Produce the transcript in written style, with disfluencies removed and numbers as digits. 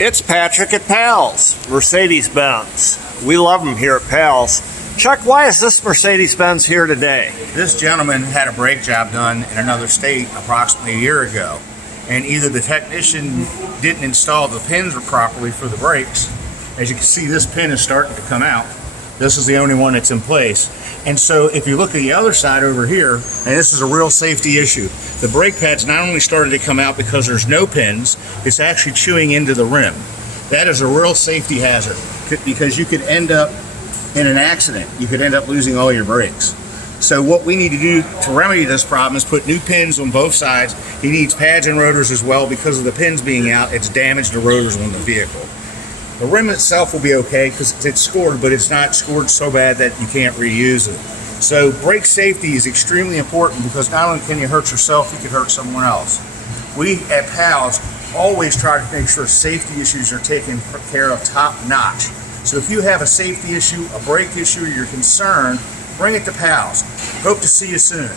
It's Patrick at Pals, Mercedes-Benz. We love them here at Pals. Chuck, why is this Mercedes-Benz here today? This gentleman had a brake job done in another state approximately a year ago, and either the technician didn't install the pins properly for the brakes. As you can see, this pin is starting to come out. This is the only one that's in place. And so if you look at the other side over here, and this is a real safety issue, the brake pads not only started to come out because there's no pins, it's actually chewing into the rim. That is a real safety hazard because you could end up in an accident. You could end up losing all your brakes. So what we need to do to remedy this problem is put new pins on both sides. He needs pads and rotors as well. Because of the pins being out, it's damaged the rotors on the vehicle. The rim itself will be okay because it's scored, but it's not scored so bad that you can't reuse it. So brake safety is extremely important because not only can you hurt yourself, you can hurt someone else. We at PALS always try to make sure safety issues are taken care of top notch. So if you have a safety issue, a brake issue, or you're concerned, bring it to PALS. Hope to see you soon.